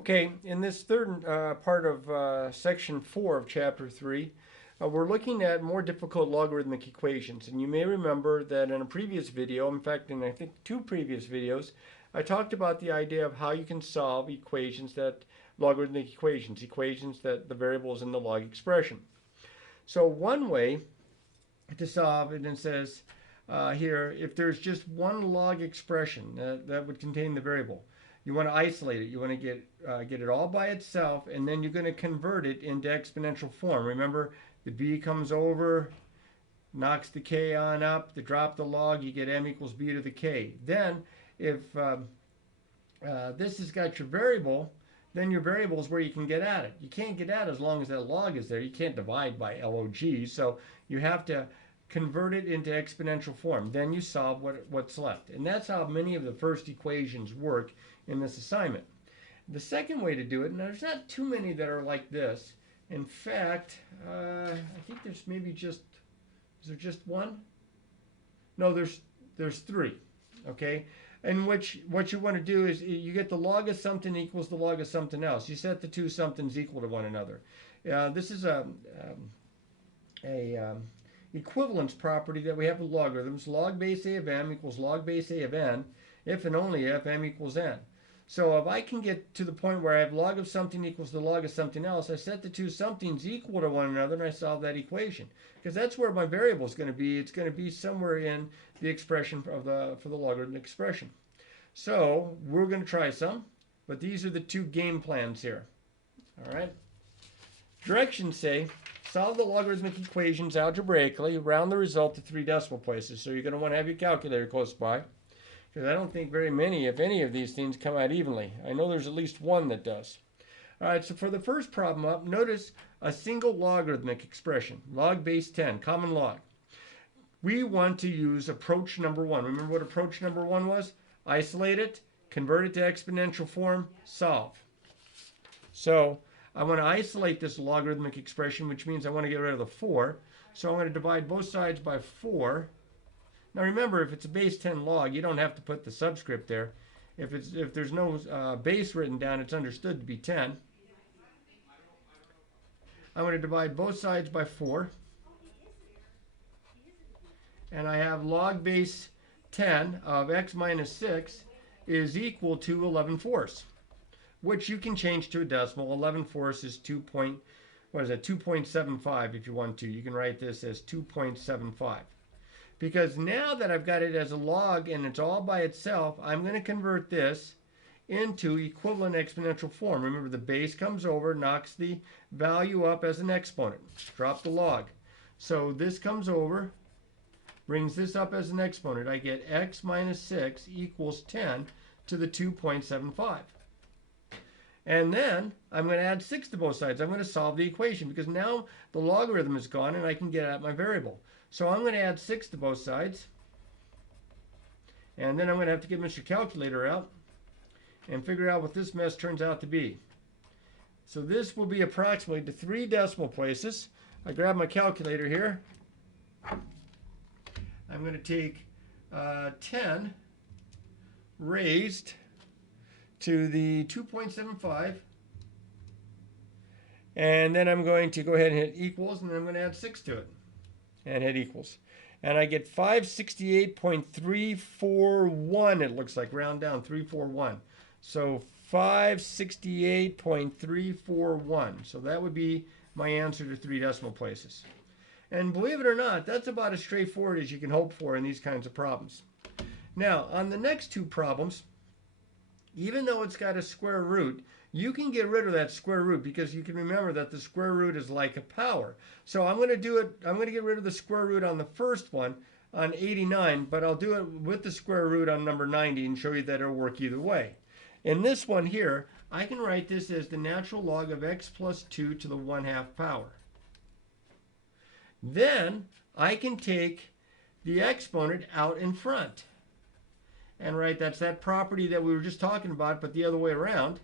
Okay, in this third part of section 4 of chapter 3, we're looking at more difficult logarithmic equations. And you may remember that in a previous video, in fact, in I think 2 previous videos, I talked about the idea of how you can solve logarithmic equations that the variable is in the log expression. So one way to solve it, and says here, if there's just one log expression that would contain the variable, you want to isolate it. You want to get it all by itself, and then you're going to convert it into exponential form. Remember, the b comes over, knocks the k on up, drop the log, you get m equals b to the k. Then, if this has got your variable, then your variable is where you can get at it. You can't get at it as long as that log is there. You can't divide by log, so you have to convert it into exponential form. Then you solve what's left. And that's how many of the first equations work in this assignment. The second way to do it, and there's not too many that are like this. In fact, I think there's maybe just, is there just one? No, there's 3, okay? In which what you want to do is you get the log of something equals the log of something else. You set the two somethings equal to one another. This is a equivalence property that we have with logarithms. Log base a of m equals log base a of n if and only if m equals n. So if I can get to the point where I have log of something equals the log of something else, I set the two somethings equal to one another and I solve that equation. Because that's where my variable is going to be. It's going to be somewhere in the expression for the logarithmic expression. So we're going to try some, but these are the 2 game plans here. All right. Directions say, solve the logarithmic equations algebraically, round the result to 3 decimal places. So you're going to want to have your calculator close by, because I don't think very many, if any of these things, come out evenly. I know there's at least one that does. All right, so for the first problem up, notice a single logarithmic expression, log base 10, common log. We want to use approach number 1. Remember what approach number 1 was? Isolate it, convert it to exponential form, solve. So I want to isolate this logarithmic expression, which means I want to get rid of the 4. So I'm going to divide both sides by 4. Now remember, if it's a base 10 log, you don't have to put the subscript there. If there's no base written down, it's understood to be 10. I'm going to divide both sides by 4. And I have log base 10 of x minus 6 is equal to 11 fourths, which you can change to a decimal. 11 fourths is 2.75 if you want to. You can write this as 2.75. Because now that I've got it as a log and it's all by itself, I'm going to convert this into equivalent exponential form. Remember, the base comes over, knocks the value up as an exponent. Drop the log. So this comes over, brings this up as an exponent. I get x minus 6 equals 10 to the 2.75. And then I'm going to add 6 to both sides. I'm going to solve the equation because now the logarithm is gone and I can get at my variable. So I'm going to add 6 to both sides. And then I'm going to have to get Mr. Calculator out and figure out what this mess turns out to be. So this will be approximately to 3 decimal places. I grab my calculator here. I'm going to take 10 raised to the 2.75. And then I'm going to go ahead and hit equals, and then I'm going to add 6 to it. And hit equals. And I get 568.341, it looks like, round down, 341. So 568.341. So that would be my answer to 3 decimal places. And believe it or not, that's about as straightforward as you can hope for in these kinds of problems. Now, on the next 2 problems, even though it's got a square root, you can get rid of that square root because you can remember that the square root is like a power. So I'm going to get rid of the square root on the first one on 89, but I'll do it with the square root on number 90 and show you that it'll work either way. In this one here, I can write this as the natural log of x plus 2 to the 1/2 power. Then I can take the exponent out in front. And that's that property that we were just talking about, but the other way around.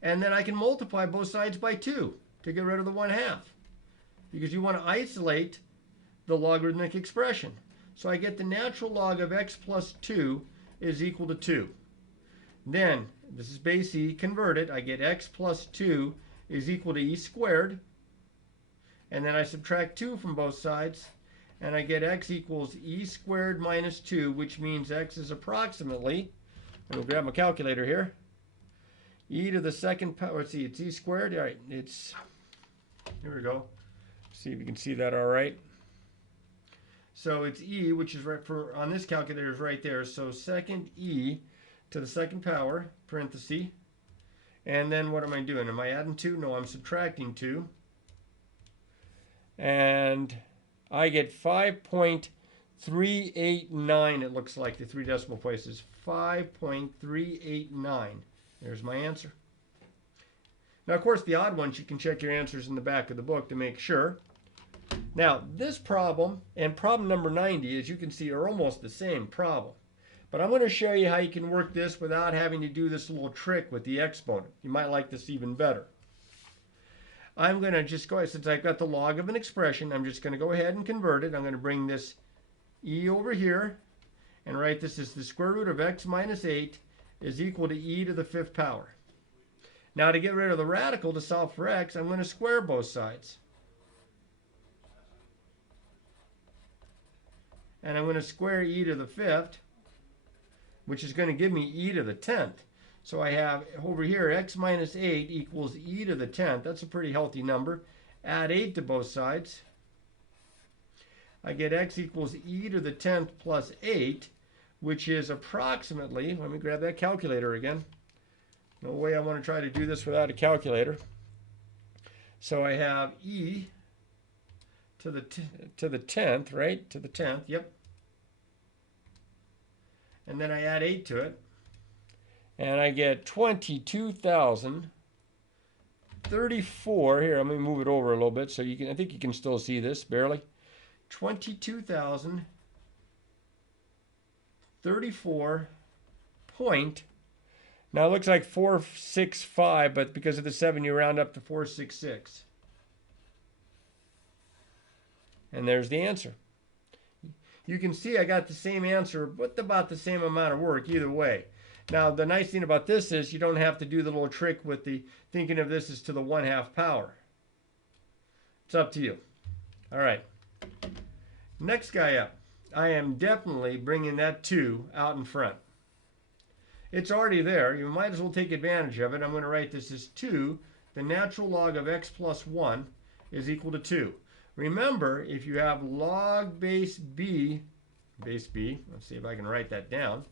And then I can multiply both sides by 2 to get rid of the 1/2. Because you want to isolate the logarithmic expression. So I get the natural log of x plus 2 is equal to 2. Then, this is base e, convert it. I get x plus 2 is equal to e squared. And then I subtract 2 from both sides. And I get x equals e squared minus 2, which means x is approximately, let me grab my calculator here, e to the second power, let's see, it's e squared. All right, it's, here we go. See if you can see that all right. So it's e, which is right for, on this calculator is right there. So second e to the second power, parenthesis. And then what am I doing? Am I adding 2? No, I'm subtracting 2. And I get 5.389, it looks like, the 3 decimal places. 5.389. There's my answer. Now, of course, the odd ones, you can check your answers in the back of the book to make sure. Now, this problem and problem number 90, as you can see, are almost the same problem. But I'm going to show you how you can work this without having to do this little trick with the exponent. You might like this even better. I'm going to just go ahead, since I've got the log of an expression, I'm just going to go ahead and convert it. I'm going to bring this e over here and write this as the square root of x minus 8 is equal to e to the 5th power. Now, to get rid of the radical to solve for x, I'm going to square both sides. And I'm going to square e to the 5th, which is going to give me e to the 10th. So I have over here x minus 8 equals e to the 10th. That's a pretty healthy number. Add 8 to both sides. I get x equals e to the 10th plus 8, which is approximately, let me grab that calculator again. No way I want to try to do this without a calculator. So I have e to the 10th, right? To the 10th, yep. And then I add 8 to it. And I get 22,034. Here, let me move it over a little bit so you can, I think you can still see this, barely. 22,034 point. Now it looks like 465, but because of the 7, you round up to 466. And there's the answer. You can see I got the same answer, but about the same amount of work either way. Now, the nice thing about this is you don't have to do the little trick with the thinking of this as to the 1/2 power. It's up to you. All right. Next guy up. I am definitely bringing that 2 out in front. It's already there. You might as well take advantage of it. I'm going to write this as 2. The natural log of x plus 1 is equal to 2. Remember, if you have log base b, let's see if I can write that down.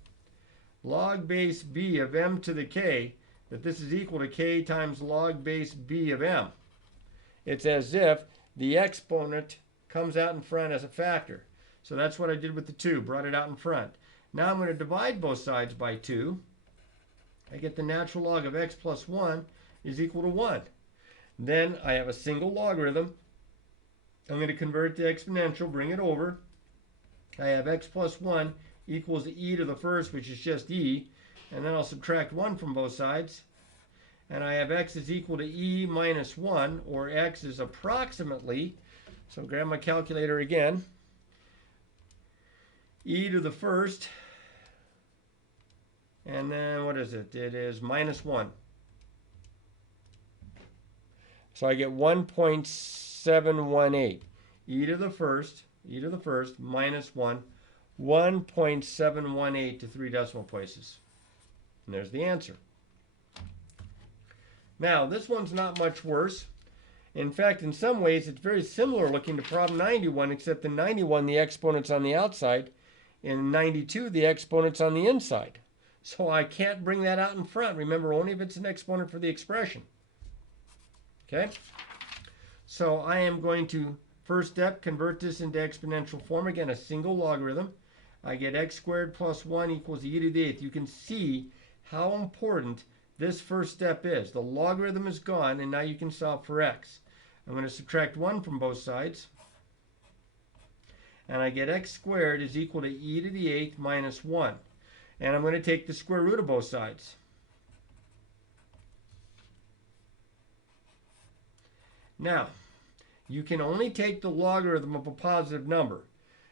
Log base b of m to the k, that this is equal to k times log base b of m. It's as if the exponent comes out in front as a factor. So that's what I did with the 2, brought it out in front. Now I'm going to divide both sides by 2. I get the natural log of x plus 1 is equal to 1. Then I have a single logarithm. I'm going to convert it to exponential, bring it over. I have x plus 1 equals e to the 1st, which is just e. And then I'll subtract 1 from both sides. And I have x is equal to e minus 1, or x is approximately, so grab my calculator again, e to the 1st, and then what is it? It is minus 1. So I get 1.718. E to the 1st, minus 1, 1.718 to 3 decimal places. And there's the answer. Now, this one's not much worse. In fact, in some ways, it's very similar looking to problem 91, except in 91, the exponent's on the outside. In 92, the exponent's on the inside. So I can't bring that out in front. Remember, only if it's an exponent for the expression. Okay? So I am going to, first step, convert this into exponential form. Again, a single logarithm. I get x squared plus 1 equals e to the 8th. You can see how important this first step is. The logarithm is gone, and now you can solve for x. I'm going to subtract 1 from both sides. And I get x squared is equal to e to the 8th minus 1. And I'm going to take the square root of both sides. Now, you can only take the logarithm of a positive number.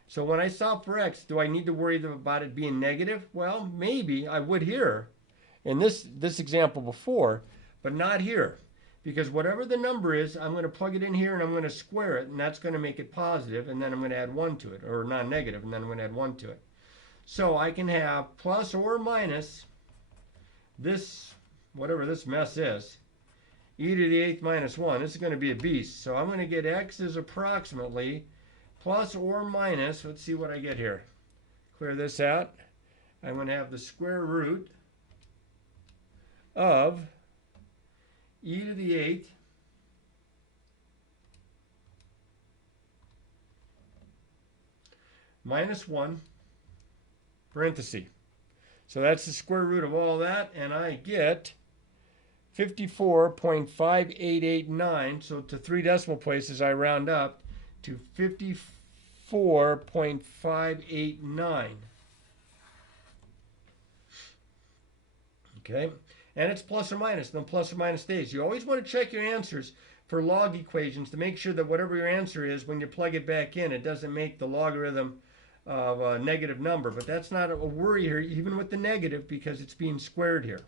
So when I solve for x, do I need to worry about it being negative? Well, maybe I would here in this example before, but not here. Because whatever the number is, I'm going to plug it in here and I'm going to square it, and that's going to make it positive, and then I'm going to add 1 to it, or non-negative, and then I'm going to add 1 to it. So I can have plus or minus this, whatever this mess is, e to the 8th minus 1. This is going to be a beast. So I'm going to get x is approximately plus or minus, let's see what I get here. Clear this out. I'm going to have the square root of e to the 8th minus 1 parenthesis. So that's the square root of all that, and I get 54.5889. So to 3 decimal places, I round up to 54.589. Okay, and it's plus or minus, then plus or minus stays. You always want to check your answers for log equations to make sure that whatever your answer is, when you plug it back in, it doesn't make the logarithm of a negative number. But that's not a worry here, even with the negative, because it's being squared here.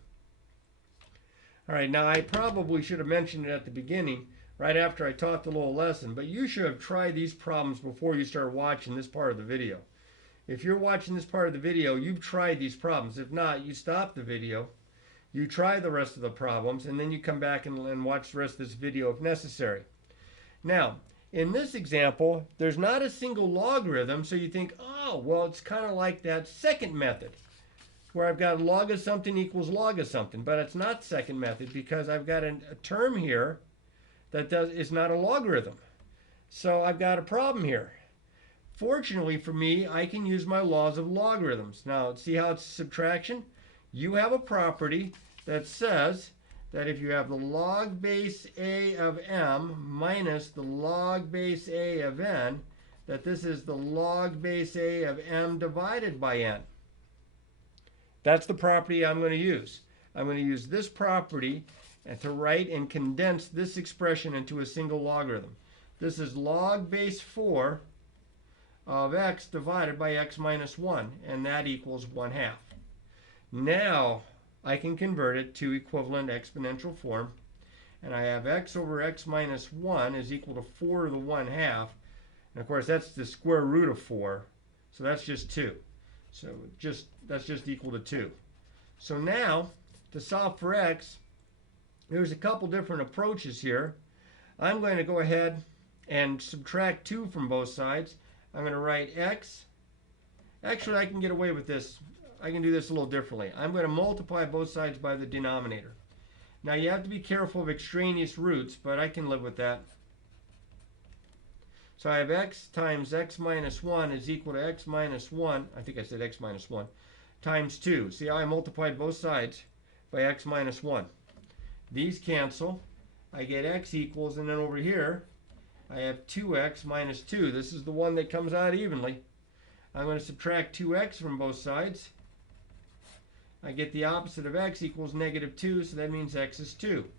All right, now I probably should have mentioned it at the beginning, right after I taught the little lesson, but you should have tried these problems before you start watching this part of the video. If you're watching this part of the video, you've tried these problems. If not, you stop the video, you try the rest of the problems, and then you come back and watch the rest of this video if necessary. Now, in this example, there's not a single logarithm, so you think, oh, well, it's kind of like that second method, where I've got log of something equals log of something, but it's not second method because I've got a term here that is not a logarithm. So I've got a problem here. Fortunately for me, I can use my laws of logarithms. Now, see how it's subtraction? You have a property that says that if you have the log base a of m minus the log base a of n, that this is the log base a of m divided by n. That's the property I'm going to use. I'm going to use this property to write and condense this expression into a single logarithm. This is log base 4 of x divided by x minus 1, and that equals 1/2. Now I can convert it to equivalent exponential form, and I have x over x minus 1 is equal to 4 to the 1/2, and of course that's the square root of 4, so that's just 2. So that's just equal to 2. So now, to solve for x, there's a couple different approaches here. I'm going to go ahead and subtract 2 from both sides. I'm going to write x. Actually, I can get away with this. I can do this a little differently. I'm going to multiply both sides by the denominator. Now, you have to be careful of extraneous roots, but I can live with that. So I have x times x minus 1 is equal to x minus 1, I think I said x minus 1, times 2. See how I multiplied both sides by x minus 1. These cancel. I get x equals, and then over here, I have 2x minus 2. This is the one that comes out evenly. I'm going to subtract 2x from both sides. I get the opposite of x equals negative 2, so that means x is 2.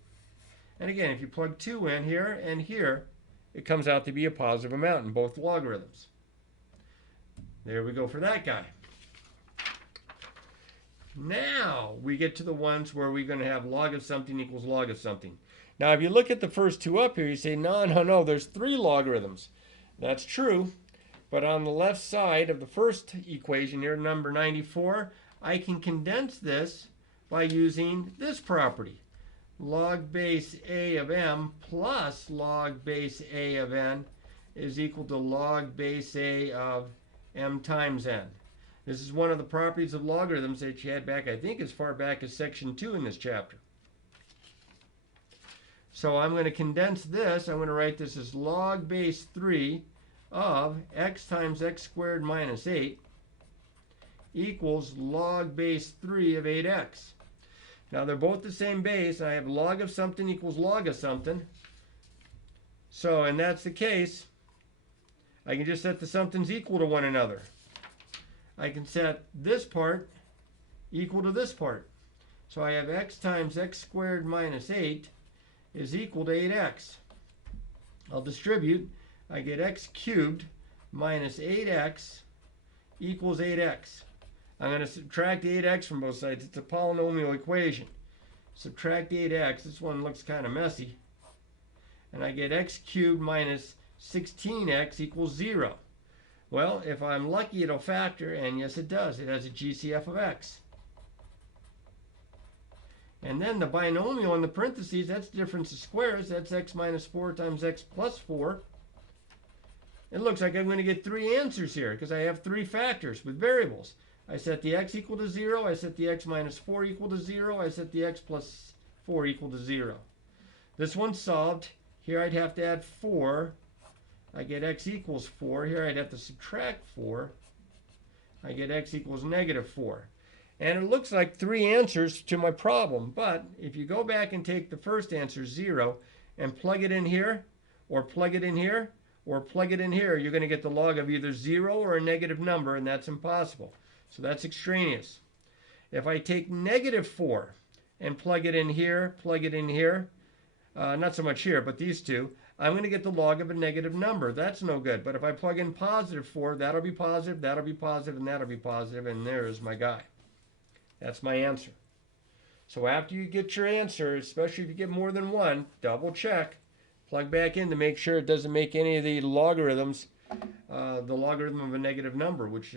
And again, if you plug 2 in here and here, it comes out to be a positive amount in both logarithms. There we go for that guy. Now we get to the ones where we're going to have log of something equals log of something. Now if you look at the first two up here, you say, no, there's 3 logarithms. That's true, but on the left side of the first equation here, number 94, I can condense this by using this property. Log base a of m plus log base a of n is equal to log base a of m times n. This is one of the properties of logarithms that you had back, I think, as far back as section 2 in this chapter. So I'm going to condense this. I'm going to write this as log base 3 of x times x squared minus 8 equals log base 3 of 8x. Now they're both the same base. I have log of something equals log of something. So, and that's the case, I can just set the somethings equal to one another. I can set this part equal to this part. So I have x times x squared minus 8 is equal to 8x. I'll distribute. I get x cubed minus 8x equals 8x. I'm going to subtract 8x from both sides. It's a polynomial equation. Subtract 8x. This one looks kind of messy. And I get x cubed minus 16x equals 0. Well, if I'm lucky, it'll factor, and yes, it does. It has a GCF of x. And then the binomial in the parentheses, that's the difference of squares. That's x minus 4 times x plus 4. It looks like I'm going to get 3 answers here because I have 3 factors with variables. I set the x equal to 0. I set the x minus 4 equal to 0. I set the x plus 4 equal to 0. This one's solved. Here I'd have to add 4. I get x equals 4. Here I'd have to subtract 4. I get x equals negative 4. And it looks like 3 answers to my problem. But if you go back and take the first answer, 0, and plug it in here, or plug it in here, or plug it in here, you're going to get the log of either 0 or a negative number, and that's impossible. So that's extraneous. If I take negative 4 and plug it in here, not so much here, but these two, I'm going to get the log of a negative number. That's no good. But if I plug in positive 4, that'll be positive, that'll be positive, and that'll be positive, and there's my guy. That's my answer. So after you get your answer, especially if you get more than one, double check, plug back in to make sure it doesn't make any of the logarithms the logarithm of a negative number, which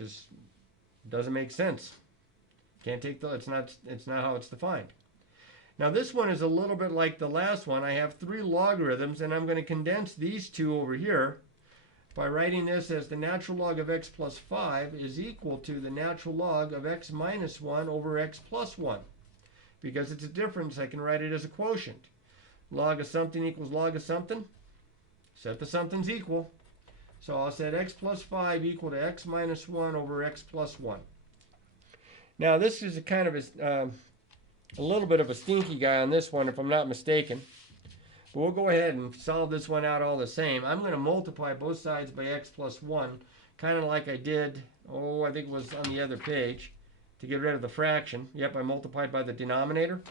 doesn't make sense. Can't take it's not how it's defined. Now this one is a little bit like the last one. I have 3 logarithms, and I'm going to condense these two over here by writing this as the natural log of x plus 5 is equal to the natural log of x minus 1 over x plus 1. Because it's a difference, I can write it as a quotient. Log of something equals log of something. Set the somethings equal. So I'll set x plus 5 equal to x minus 1 over x plus 1. Now this is a kind of a little bit of a stinky guy on this one, if I'm not mistaken. But we'll go ahead and solve this one out all the same. I'm going to multiply both sides by x plus 1, kind of like I did, I think it was on the other page, to get rid of the fraction. Yep, I multiplied by the denominator.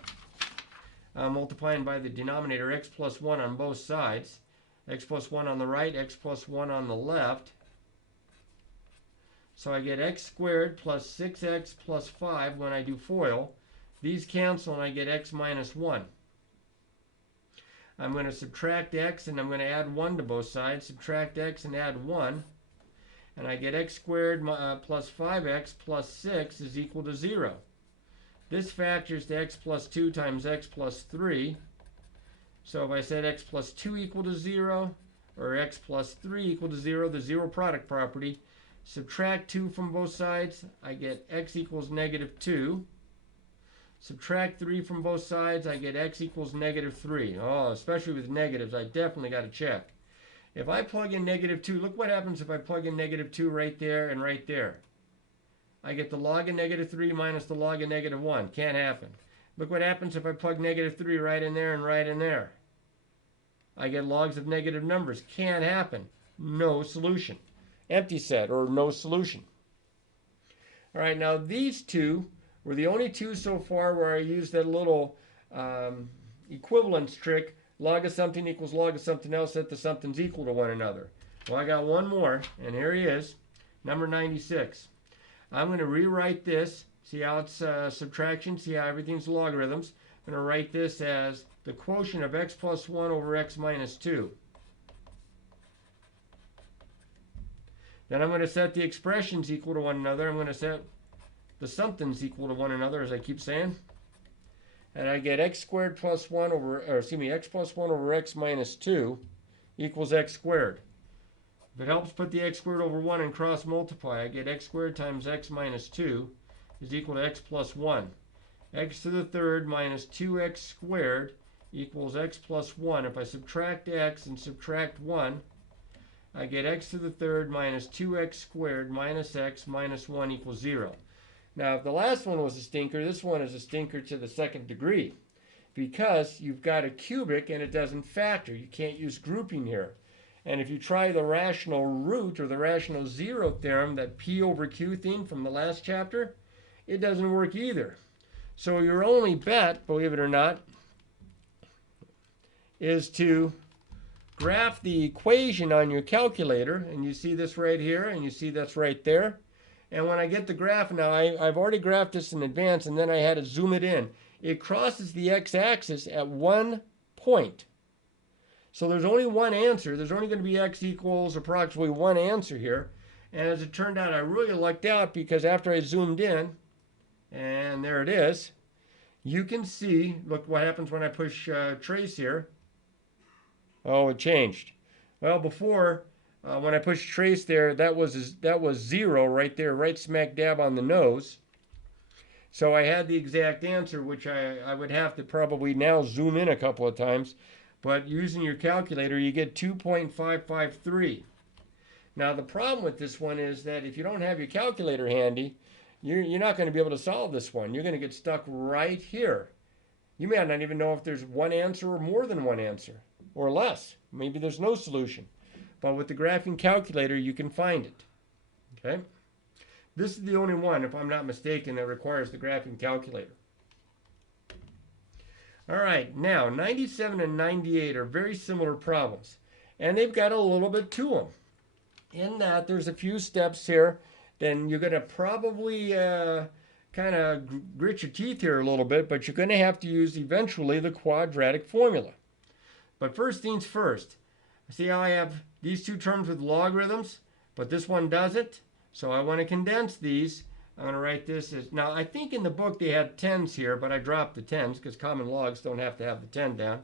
I'm multiplying by the denominator x plus 1 on both sides. X plus 1 on the right, x plus 1 on the left. So I get x squared plus 6x plus 5 when I do FOIL. These cancel and I get x minus 1. I'm going to subtract x and I'm going to add 1 to both sides. Subtract x and add 1. And I get x squared plus 5x plus 6 is equal to 0. This factors to x plus 2 times x plus 3. So if I said x plus 2 equal to 0, or x plus 3 equal to 0, the zero product property, subtract 2 from both sides, I get x equals negative 2. Subtract 3 from both sides, I get x equals negative 3. Oh, especially with negatives, I definitely got to check. If I plug in negative 2, look what happens if I plug in negative 2 right there and right there. I get the log of negative 3 minus the log of negative 1. Can't happen. Look what happens if I plug negative 3 right in there and right in there. I get logs of negative numbers. Can't happen. No solution. Empty set, or no solution. All right, now these two were the only two so far where I used that little equivalence trick. Log of something equals log of something else, set the somethings equal to one another. Well, I got one more, and here he is, number 96. I'm going to rewrite this. See how it's subtraction? See how everything's logarithms? I'm going to write this as the quotient of x plus 1 over x minus 2. Then I'm going to set the expressions equal to one another. I'm going to set the somethings equal to one another, as I keep saying. And I get x squared plus 1 over, x plus 1 over x minus 2 equals x squared. If it helps, put the x squared over 1 and cross multiply. I get x squared times x minus 2 is equal to x plus 1. X to the third minus 2x squared equals x plus 1. If I subtract x and subtract 1, I get x to the third minus 2x squared minus x minus 1 equals 0. Now, if the last one was a stinker, this one is a stinker to the second degree, because you've got a cubic and it doesn't factor. You can't use grouping here. And if you try the rational root or the rational zero theorem, that P over Q thing from the last chapter, it doesn't work either. So your only bet, believe it or not, is to graph the equation on your calculator, and you see this right here, and you see that's right there. And when I get the graph now, I've already graphed this in advance, and then I had to zoom it in. It crosses the x-axis at 1 point. So there's only one answer. There's only going to be x equals approximately one answer here. And as it turned out, I really lucked out because after I zoomed in, and there it is, you can see, look what happens when I push trace here. Oh, it changed. Well, before, when I pushed trace there, that was 0 right there, right smack dab on the nose. So I had the exact answer, which I would have to probably now zoom in a couple of times. But using your calculator, you get 2.553. Now, the problem with this one is that if you don't have your calculator handy, you're not going to be able to solve this one. You're going to get stuck right here. You may not even know if there's one answer or more than one answer, or less. Maybe there's no solution. But with the graphing calculator, you can find it. Okay? This is the only one, if I'm not mistaken, that requires the graphing calculator. All right, now 97 and 98 are very similar problems, and they've got a little bit to them. In that, there's a few steps here. Then you're going to probably kind of grit your teeth here a little bit, but you're going to have to use eventually the quadratic formula. But first things first. See how I have these two terms with logarithms, but this one doesn't? So I want to condense these. I'm going to write this as, now I think in the book they had 10s here, but I dropped the 10s because common logs don't have to have the 10 down.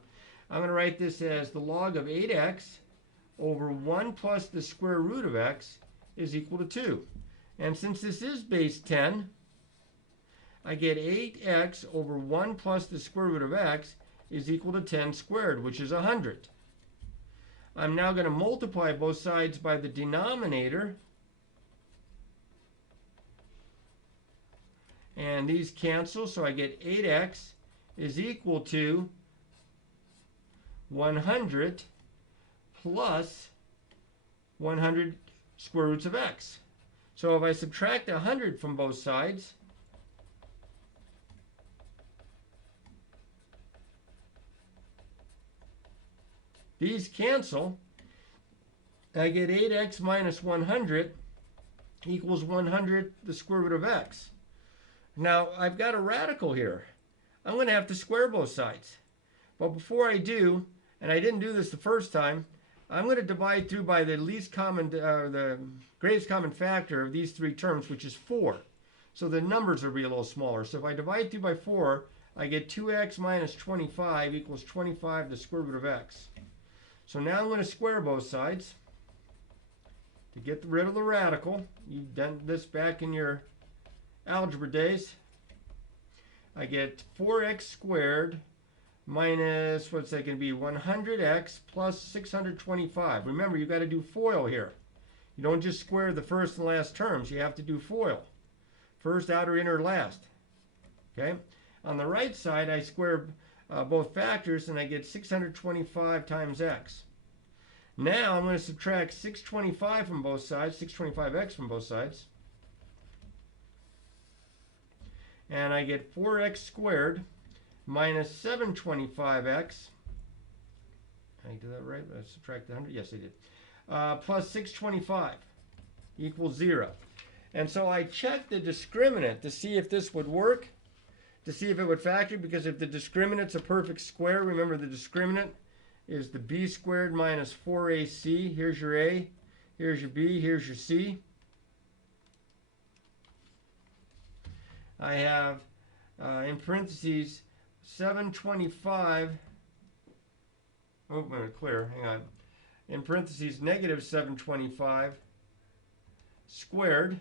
I'm going to write this as the log of 8x over 1 plus the square root of x is equal to 2. And since this is base 10, I get 8x over 1 plus the square root of x is equal to 10 squared, which is 100. I'm now going to multiply both sides by the denominator. And these cancel, so I get 8x is equal to 100 plus 100 square roots of x. So if I subtract 100 from both sides, these cancel. I get 8x minus 100 equals 100 the square root of x. Now, I've got a radical here. I'm going to have to square both sides. But before I do, and I didn't do this the first time, I'm going to divide through by the least common, the greatest common factor of these three terms, which is 4. So the numbers will be a little smaller. So if I divide through by 4, I get 2x minus 25 equals 25 the square root of x. So now I'm going to square both sides to get rid of the radical. You've done this back in your algebra days. I get 4x squared minus, what's that going to be, 100x plus 625. Remember, you've got to do FOIL here. You don't just square the first and last terms. You have to do FOIL. First, outer, inner, last. Okay? On the right side, I square both factors, and I get 625 times x. Now, I'm going to subtract 625 from both sides, 625x from both sides. And I get 4x squared minus 725x. Did I do that right? I subtract the 100? Yes, I did. Plus 625 equals 0. And so I checked the discriminant to see if this would work, to see if it would factor, because if the discriminant's a perfect square, remember the discriminant is the b squared minus 4ac. Here's your a, here's your b, here's your c. I have, in parentheses, 725, oh, I'm going to clear, hang on. In parentheses, negative 725 squared.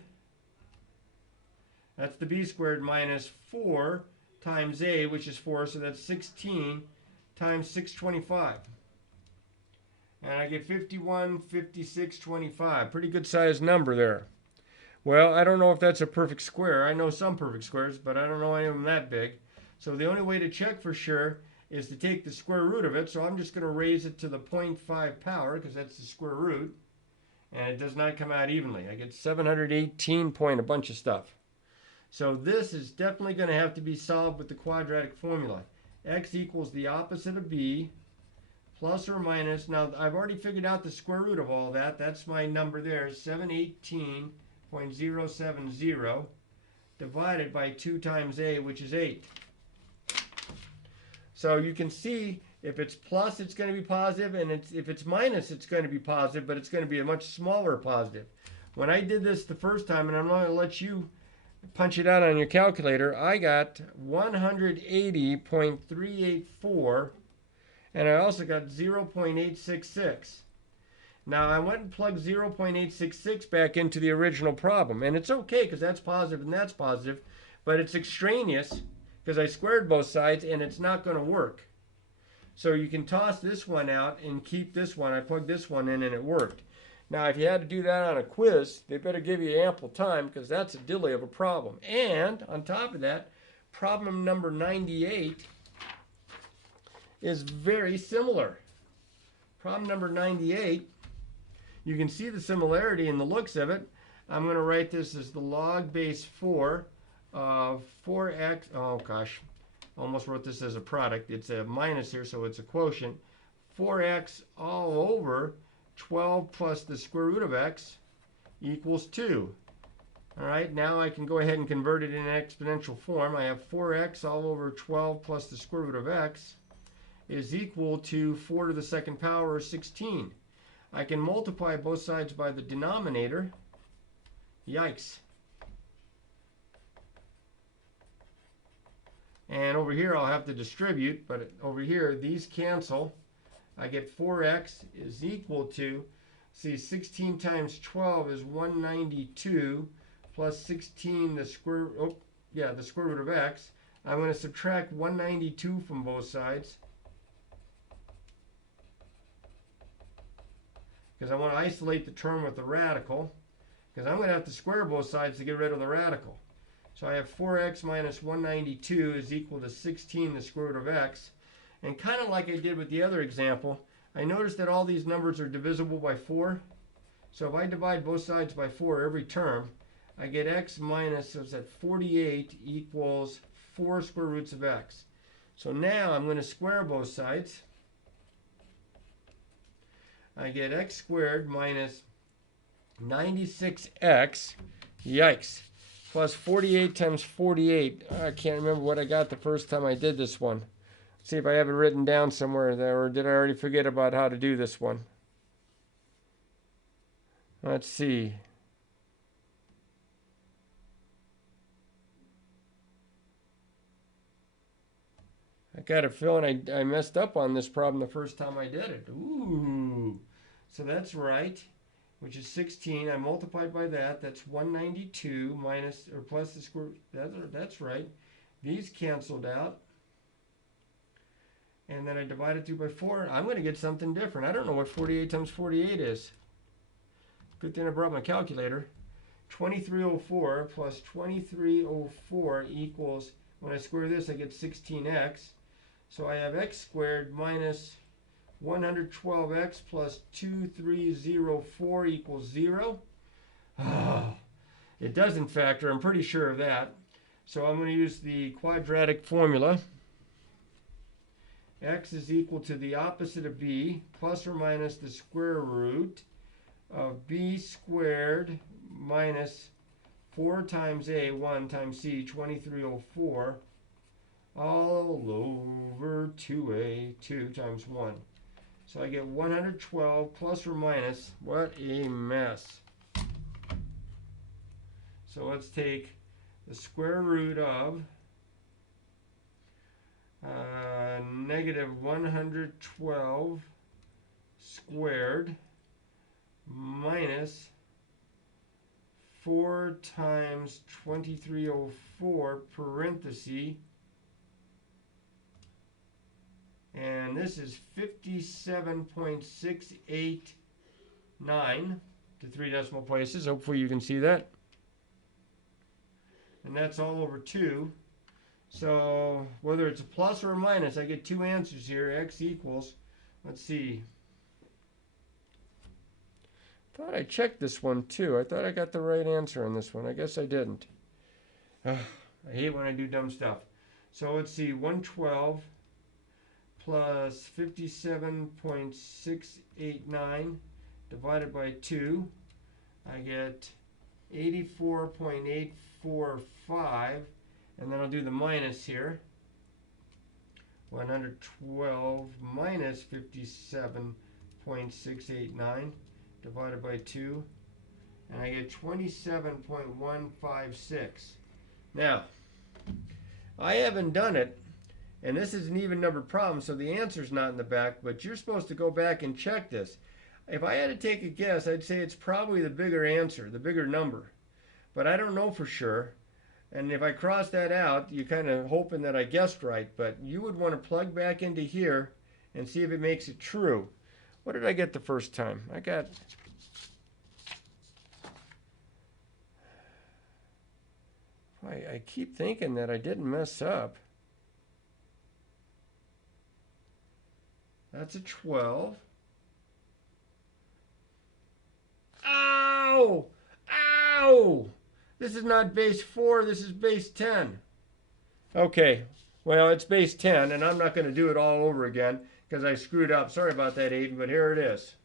That's the b squared minus 4 times a, which is 4, so that's 16 times 625. And I get 51, 56, 25. Pretty good sized number there. Well, I don't know if that's a perfect square. I know some perfect squares, but I don't know any of them that big. So the only way to check for sure is to take the square root of it. So I'm just going to raise it to the 0.5 power, because that's the square root. And it does not come out evenly. I get 718 point a bunch of stuff. So this is definitely going to have to be solved with the quadratic formula. X equals the opposite of b plus or minus, now I've already figured out the square root of all that. That's my number there, 718.070 divided by 2 times a, which is 8. So you can see if it's plus, it's going to be positive, and if it's minus, it's going to be positive, but it's going to be a much smaller positive. When I did this the first time, and I'm going to let you punch it out on your calculator, I got 180.384, and I also got 0.866. Now I went and plugged 0.866 back into the original problem, and it's okay because that's positive and that's positive, but it's extraneous because I squared both sides and it's not going to work. So you can toss this one out and keep this one. I plugged this one in and it worked. Now if you had to do that on a quiz, they better give you ample time because that's a dilly of a problem. And on top of that, problem number 98 is very similar. Problem number 98, you can see the similarity in the looks of it. I'm going to write this as the log base 4 of 4x, oh gosh, almost wrote this as a product. It's a minus here, so it's a quotient. 4x all over 12 plus the square root of x equals 2. All right, now I can go ahead and convert it in exponential form. I have 4x all over 12 plus the square root of x is equal to 4 to the second power, or 16. I can multiply both sides by the denominator. Yikes. And over here I'll have to distribute, but over here these cancel. I get 4x is equal to, see, 16 times 12 is 192 plus 16 the square root of x. I'm going to subtract 192 from both sides because I want to isolate the term with the radical, because I'm going to have to square both sides to get rid of the radical. So I have 4x minus 192 is equal to 16 the square root of x. And kind of like I did with the other example, I noticed that all these numbers are divisible by 4. So if I divide both sides by 4 every term, I get x minus, so it's at 48 equals 4 square roots of x. So now I'm going to square both sides. I get x squared minus 96x, yikes, plus 48 times 48. I can't remember what I got the first time I did this one. Let's see if I have it written down somewhere there, or did I already forget about how to do this one? Let's see. I got a feeling I messed up on this problem the first time I did it. Ooh. So that's right, which is 16. I multiplied by that. That's 192 minus, or plus the square. That's right. These canceled out. And then I divided through by 4. I'm going to get something different. I don't know what 48 times 48 is. Good thing I brought my calculator. 2304 plus 2304 equals, when I square this, I get 16x. So I have x squared minus 112x plus 2304 equals 0. Oh, it doesn't factor. I'm pretty sure of that. So I'm going to use the quadratic formula. X is equal to the opposite of b plus or minus the square root of b squared minus 4 times a, 1 times c, 2304, all over 2a, 2 times 1. So I get 112 plus or minus, what a mess. So let's take the square root of negative 112 squared minus 4 times 2304 parenthesis, and this is 57.689 to 3 decimal places. Hopefully you can see that. And that's all over 2. So whether it's a plus or a minus, I get 2 answers here. X equals, let's see. I thought I checked this one too. I thought I got the right answer on this one. I guess I didn't. I hate when I do dumb stuff. So let's see, 112 plus 57.689 divided by 2. I get 84.845, and then I'll do the minus here. 112 minus 57.689 divided by 2, and I get 27.156. Now, I haven't done it, and this is an even numbered problem, so the answer's not in the back, but you're supposed to go back and check this. If I had to take a guess, I'd say it's probably the bigger answer, the bigger number. But I don't know for sure. And if I cross that out, you're kind of hoping that I guessed right. But you would want to plug back into here and see if it makes it true. What did I get the first time? I keep thinking that I didn't mess up. That's a 12. Ow! Ow! This is not base 4, this is base 10. Okay, well, it's base 10, and I'm not going to do it all over again because I screwed up. Sorry about that, Aiden, but here it is.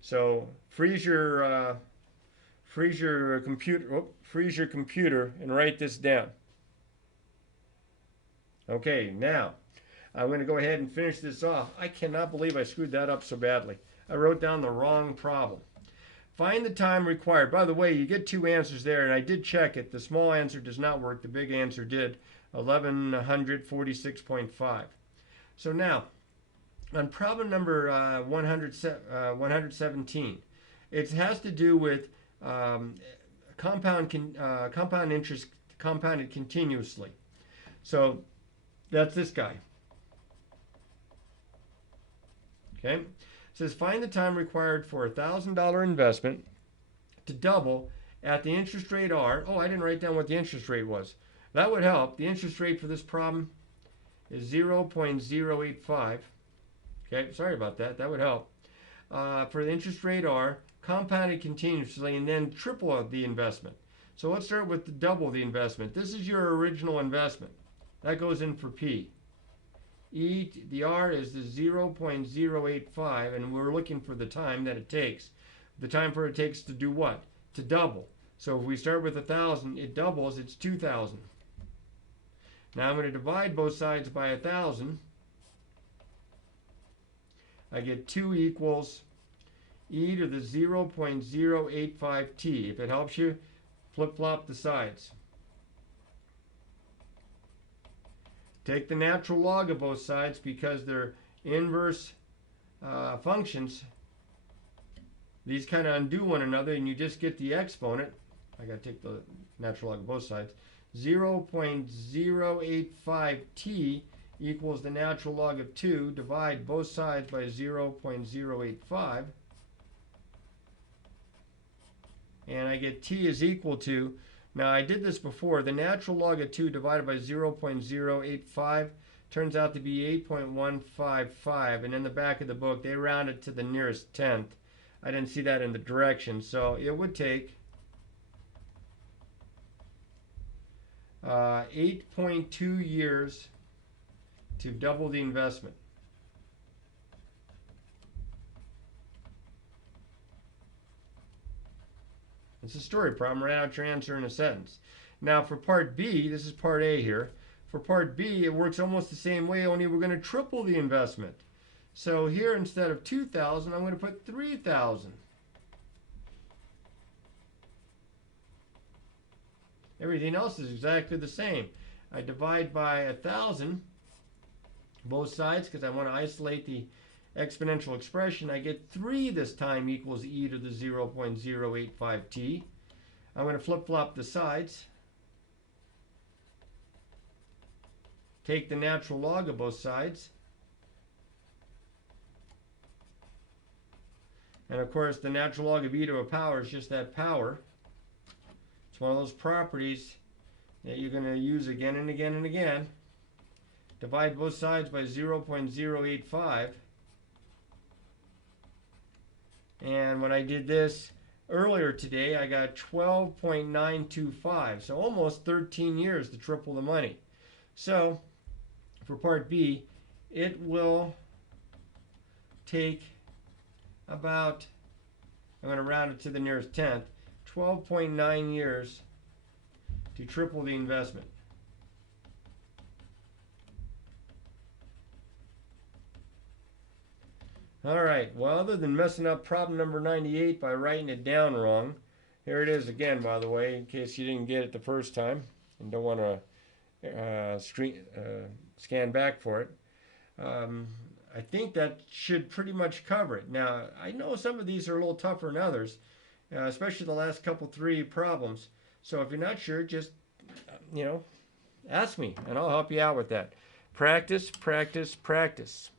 So freeze your computer and write this down. Okay, now I'm going to go ahead and finish this off. I cannot believe I screwed that up so badly. I wrote down the wrong problem. Find the time required. By the way, you get two answers there, and I did check it. The small answer does not work. The big answer did. 1146.5. So now, on problem number 117, it has to do with compound interest compounded continuously. So that's this guy. Okay. It says find the time required for a $1,000 investment to double at the interest rate R. Oh, I didn't write down what the interest rate was. That would help. The interest rate for this problem is 0.085. Okay, sorry about that. That would help. For the interest rate R, compounded continuously, and then triple the investment. So let's start with the double the investment. This is your original investment. That goes in for P. The R is the 0.085, and we're looking for the time that it takes. The time for it takes to do what? To double. So if we start with 1,000, it doubles, it's 2,000. Now I'm going to divide both sides by 1,000. I get 2 equals e to the 0.085t. If it helps you, flip-flop the sides. Take the natural log of both sides because they're inverse functions. These kind of undo one another, and you just get the exponent. I got to take the natural log of both sides. 0.085t equals the natural log of 2. Divide both sides by 0.085. And I get t is equal to, now I did this before, the natural log of 2 divided by 0.085 turns out to be 8.155. And in the back of the book, they round it to the nearest tenth. I didn't see that in the directions. So it would take 8.2 years to double the investment. It's a story problem. Write out your answer in a sentence. Now for part B, this is part A here. For part B, it works almost the same way, only we're going to triple the investment. So here, instead of 2,000, I'm going to put 3,000. Everything else is exactly the same. I divide by 1,000, both sides, because I want to isolate the exponential expression. I get 3 this time equals e to the 0.085t. I'm going to flip-flop the sides. Take the natural log of both sides. And of course, the natural log of e to a power is just that power. It's one of those properties that you're going to use again and again and again. Divide both sides by 0.085. And when I did this earlier today, I got 12.925. So almost 13 years to triple the money. So for part B, it will take about, I'm going to round it to the nearest tenth, 12.9 years to triple the investment. All right, well, other than messing up problem number 98 by writing it down wrong, here it is again, by the way, in case you didn't get it the first time and don't want to scan back for it. I think that should pretty much cover it. Now, I know some of these are a little tougher than others, especially the last couple three problems. So if you're not sure, just, ask me, and I'll help you out with that. Practice, practice, practice.